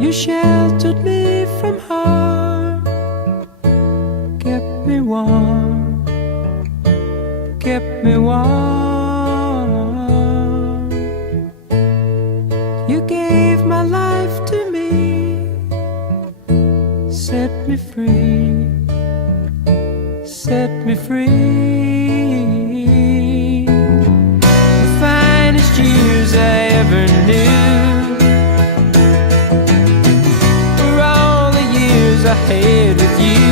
You sheltered me from harm, kept me warm, kept me warm. You gave my life to me, set me free, set me free. The finest years I ever knew were all the years I had with you.